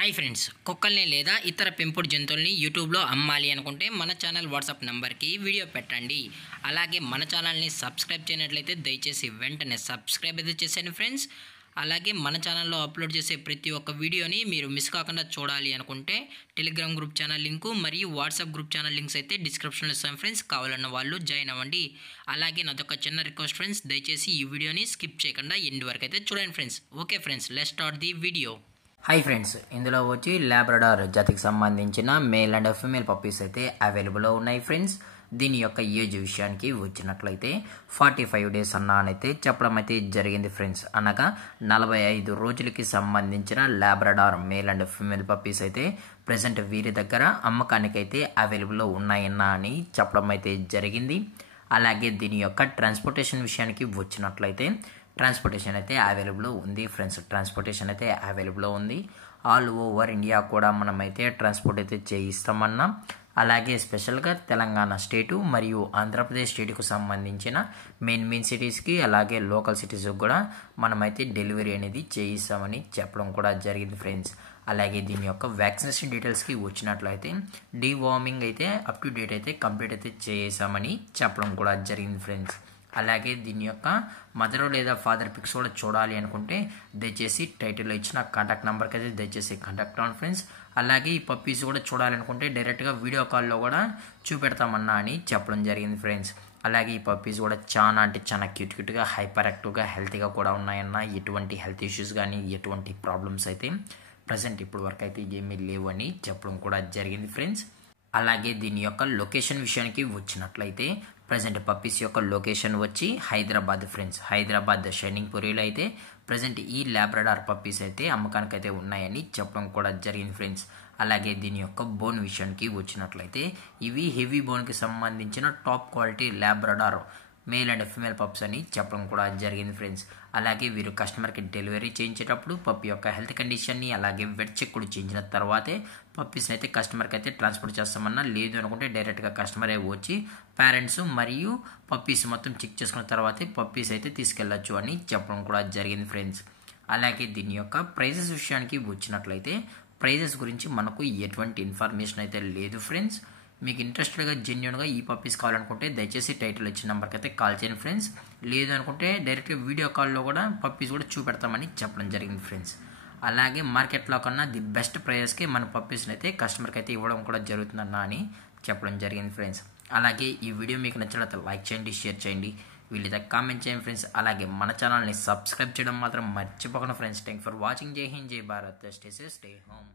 Hi friends, కుక్కల్ని లేదా ఇతర పెంపుడు జంతువుల్ని యూట్యూబ్లో అమ్మాలి అనుకుంటే మన ఛానల్ వాట్సాప్ నెంబర్కి వీడియో పెట్టండి. అలాగే మన ఛానల్ని సబ్స్క్రైబ్ చేయనట్లయితే దయచేసి వెంటనే సబ్స్క్రైబ్ అయితే చేసేయండి ఫ్రెండ్స్. అలాగే మన ఛానల్లో అప్లోడ్ చేసే ప్రతి ఒక్క వీడియోని మీరు మిస్ కాకుండా చూడాలి అనుకుంటే టెలిగ్రామ్ గ్రూప్ ఛానల్ లింకు మరియు వాట్సాప్ గ్రూప్ ఛానల్ లింక్స్ అయితే డిస్క్రిప్షన్లో ఇస్తాను ఫ్రెండ్స్. కావాలన్న వాళ్ళు జాయిన్ అవ్వండి. అలాగే నాదొక చిన్న రిక్వెస్ట్ ఫ్రెండ్స్, దయచేసి ఈ వీడియోని స్కిప్ చేయకుండా ఎండ్ వరకు అయితే చూడండి friends. Okay friends, let's start the video. Hi friends, ఇందులో వచ్చి లాబ్రడార్ జాతికి సంబంధించిన మేల్ అండ్ ఫీమేల్ పప్పీస్ అయితే అవైలబుల్లో ఉన్నాయి ఫ్రెండ్స్. దీని యొక్క ఏజ్ విషయానికి వచ్చినట్లయితే 45 డేస్ అన్ననైతే చెప్పడం అయితే జరిగింది ఫ్రెండ్స్. అనగా 45 రోజులకి సంబంధించిన Labrador male and female puppies అయితే ప్రజెంట్ వీరి దగ్గర అమ్మకానికి అయితే అవైలబుల్లో ఉన్నాయన్న అని చెప్పడం అయితే జరిగింది. అలాగే దీని యొక్క ట్రాన్స్పోర్టేషన్ విషయానికి వచ్చినట్లయితే ట్రాన్స్పోర్టేషన్ అయితే అవైలబుల్ ఉంది ఫ్రెండ్స్. ట్రాన్స్పోర్టేషన్ అయితే అవైలబుల్ ఉంది. ఆల్ ఓవర్ ఇండియా కూడా మనమైతే ట్రాన్స్పోర్ట్ అయితే చేయిస్తామన్నాం. అలాగే స్పెషల్గా తెలంగాణ స్టేటు మరియు ఆంధ్రప్రదేశ్ స్టేట్కు సంబంధించిన మెయిన్ సిటీస్కి అలాగే లోకల్ సిటీస్కి కూడా మనమైతే డెలివరీ అనేది చేయిస్తామని చెప్పడం కూడా జరిగింది ఫ్రెండ్స్. అలాగే దీని యొక్క వ్యాక్సినేషన్ డీటెయిల్స్కి వచ్చినట్లయితే డీవార్మింగ్ అయితే అప్ టు డేట్ అయితే కంప్లీట్ అయితే చేసామని చెప్పడం కూడా జరిగింది ఫ్రెండ్స్. అలాగే దీని యొక్క మదర్ లేదా ఫాదర్ పిక్స్ కూడా చూడాలి అనుకుంటే దయచేసి టైటిల్లో ఇచ్చిన కాంటాక్ట్ నెంబర్కి అయితే దయచేసి కాంటాక్ట్ అవ్వండి ఫ్రెండ్స్. అలాగే ఈ పప్పీస్ కూడా చూడాలనుకుంటే డైరెక్ట్గా వీడియో కాల్లో కూడా చూపెడతామన్నా అని చెప్పడం జరిగింది ఫ్రెండ్స్. అలాగే ఈ పప్పీస్ కూడా చాలా క్యూట్గా హైపర్ యాక్టివ్గా హెల్తీగా కూడా ఉన్నాయన్న. ఎటువంటి హెల్త్ ఇష్యూస్ కానీ ఎటువంటి ప్రాబ్లమ్స్ అయితే ప్రజెంట్ ఇప్పుడు వరకు అయితే ఏమీ లేవు అని చెప్పడం కూడా జరిగింది ఫ్రెండ్స్. అలాగే దీని యొక్క లొకేషన్ విషయానికి వచ్చినట్లయితే ప్రజెంట్ పప్పీస్ యొక్క లొకేషన్ వచ్చి హైదరాబాద్ ఫ్రెండ్స్. హైదరాబాద్ షైనింగ్ పూరిలో అయితే ప్రజెంట్ ఈ లాబ్రడార్ పప్పీస్ అయితే అమ్మకానికి అయితే ఉన్నాయని చెప్పడం కూడా జరిగింది ఫ్రెండ్స్. అలాగే దీని యొక్క బోన్ విషయానికి వచ్చినట్లయితే ఇవి హెవీ బోన్కి సంబంధించిన top quality Labrador male and female pups అని చెప్పడం కూడా జరిగింది ఫ్రెండ్స్. అలాగే వీరు కస్టమర్కి డెలివరీ చేయించేటప్పుడు పప్పి యొక్క హెల్త్ కండిషన్ని అలాగే వెట్ చెక్ కూడా చేయించిన తర్వాతే పప్పీస్ని అయితే కస్టమర్కి అయితే ట్రాన్స్పోర్ట్ చేస్తామన్నా. లేదు అనుకుంటే డైరెక్ట్గా కస్టమరే వచ్చి పేరెంట్స్ మరియు పప్పీస్ మొత్తం చెక్ చేసుకున్న తర్వాతే పప్పీస్ అయితే తీసుకెళ్లొచ్చు అని చెప్పడం కూడా జరిగింది ఫ్రెండ్స్. అలాగే దీని యొక్క ప్రైజెస్ విషయానికి వచ్చినట్లయితే ప్రైజెస్ గురించి మనకు ఎటువంటి ఇన్ఫర్మేషన్ అయితే లేదు ఫ్రెండ్స్. మీకు ఇంట్రెస్టెడ్గా జెన్యున్గా ఈ పప్పీస్ కావాలనుకుంటే దయచేసి టైటిల్ ఇచ్చిన నెంబర్కి అయితే కాల్ చేయండి ఫ్రెండ్స్. లేదు అనుకుంటే డైరెక్ట్గా వీడియో కాల్లో కూడా పప్పీస్ కూడా చూపెడతామని చెప్పడం జరిగింది ఫ్రెండ్స్. అలాగే మార్కెట్లో కన్నా ది బెస్ట్ ప్రైజెస్కి మన పప్పీస్ని అయితే కస్టమర్కి అయితే ఇవ్వడం కూడా జరుగుతుందన్న అని చెప్పడం జరిగింది ఫ్రెండ్స్. అలాగే ఈ వీడియో మీకు నచ్చినట్లయితే లైక్ చేయండి, షేర్ చేయండి, వీళ్ళైతే కామెంట్ చేయండి ఫ్రెండ్స్. అలాగే మన ఛానల్ని సబ్స్క్రైబ్ చేయడం మాత్రం మర్చిపోకండి ఫ్రెండ్స్. Thank for watching. జై హింద్, జై Bharat, stay safe, stay home.